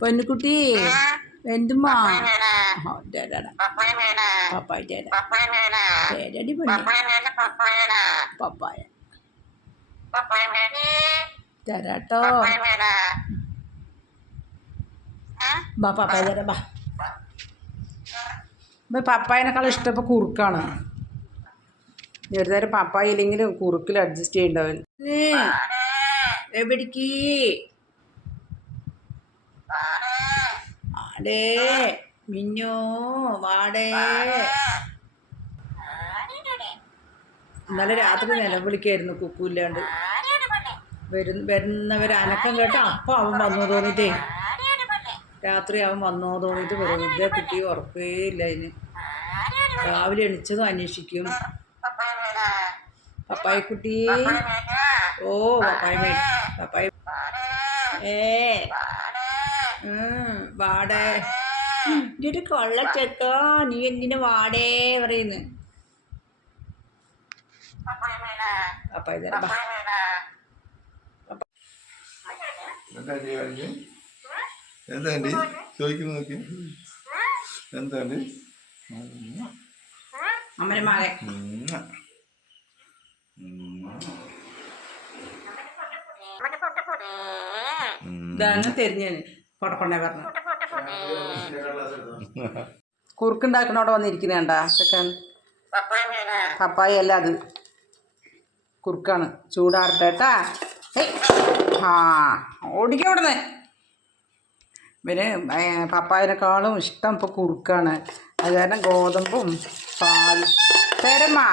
പൊന്നുകുട്ടി. എന്തുമ്മാ? പപ്പായ. തരാ തേരടി പെണ്ണി പപ്പായ തരാട്ടോ ബാ പപ്പായ തരാ ബാ. ഇപ്പം പപ്പായനേക്കാളും ഇഷ്ടം കുറുക്കാണ്. ഒരു നേരം പപ്പായ ഇല്ലെങ്കിലും കുറുക്കിൽ അഡ്ജസ്റ്റ് ചെയ്യണ്ടവൻ. എവിടേക്ക്? ആടേ മിന്നോ വാടേ. ഇന്നലെ രാത്രി നിലവിളിക്കായിരുന്നു കുക്കൂല്ലാണ്ട്. വരുന്ന വരുന്നവർ അനക്കം കേട്ടോ അപ്പം അവൻ വന്നു തോന്നിട്ടേ രാത്രി അവൻ വന്നോ തോന്നിട്ട് വെറുതെ കുട്ടി ഉറപ്പേ ഇല്ല അതിന്. രാവിലെ എണിച്ചതും അന്വേഷിക്കും. പപ്പായ കുട്ടി ഓ പപ്പായ പപ്പായ ഏ വാടേ. കൊള്ള ചെക്ക നീ എന്തിനു വാടേ പറയുന്നു. എന്താണ്ടി ചോദിക്കുന്നു നോക്കി. എന്താണ്ടി അമ്മനെ മകൻ ഇതാണ് പൊടക്കൊണ്ടേ പറഞ്ഞു. കുറുക്കുണ്ടാക്കണോടെ വന്നിരിക്കുന്നേണ്ട ചെക്കൻ പപ്പായ അല്ല അത്. കുറുക്കാണ്. ചൂടാറട്ടെ കേട്ടാ. ആ ഓടിക്കോ ഇവന് ഏ, പപ്പായനേക്കാളും ഇഷ്ടം ഇപ്പോൾ കുറുക്കാണ്. അത് കാരണം ഗോതമ്പും പാലും. തരമാ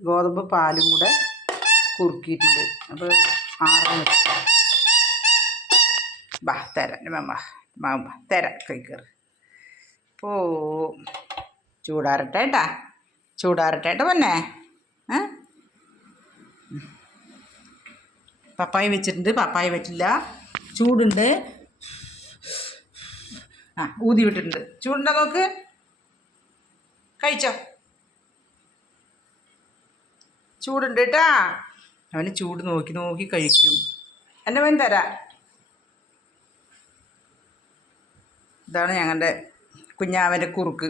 ഗോതമ്പ് പാലും കൂടെ കുറുക്കിയിട്ടുണ്ട്. അപ്പോൾ ആറ് ബാ തരാം മമ്മ മാമ്മ തരാം കഴിക്കറ് പോ ചൂടാറട്ടെ കേട്ടാ ചൂടാറട്ടെ കേട്ടോ പൊന്നെ പപ്പായ വെച്ചിട്ടുണ്ട് പപ്പായ പറ്റില്ല ചൂടുണ്ട്. ആ ഊതി വിട്ടിട്ടുണ്ട്. ചൂടുണ്ടോ നോക്ക്? കഴിച്ചോ? ചൂടുണ്ട് കേട്ടാ അവന് ചൂട് നോക്കി നോക്കി കഴിക്കും. എന്റെ മോൻ തരാം. ഇതാണ് ഞങ്ങളുടെ കുഞ്ഞാവന്റെ കുറുക്ക്.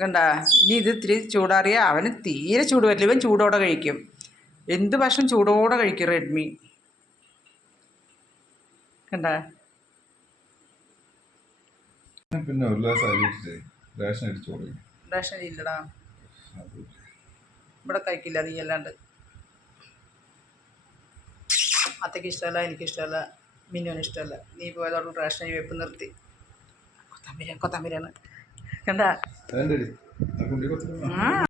കണ്ട? ഇനി ഇത് ഇത്തിരി ചൂടാറിയ. അവന് തീരെ ചൂട് വരില്ല. ഇവൻ ചൂടോടെ കഴിക്കും. എന്ത് ഭക്ഷണം ചൂടോടെ കഴിക്കും റെഡ്മി? കണ്ട? പിന്നെ ഒരു ഗ്ലാസ് അരി ഇട്ടിട്ട്. റേഷൻ റേഷൻ ഇല്ലടാ. ഇവിടെ കഴിക്കില്ല നീ അല്ലാണ്ട് അത്തയ്ക്ക് ഇഷ്ടമല്ല എനിക്കിഷ്ടമല്ല മിന്നുവിന് ഇഷ്ടമല്ല. നീ പോയതോടെ റേഷൻ വെപ്പ് നിർത്തി. കൊത്തമ്പരിയാണ് കൊത്തമ്പരിയാണ് കണ്ട? ആ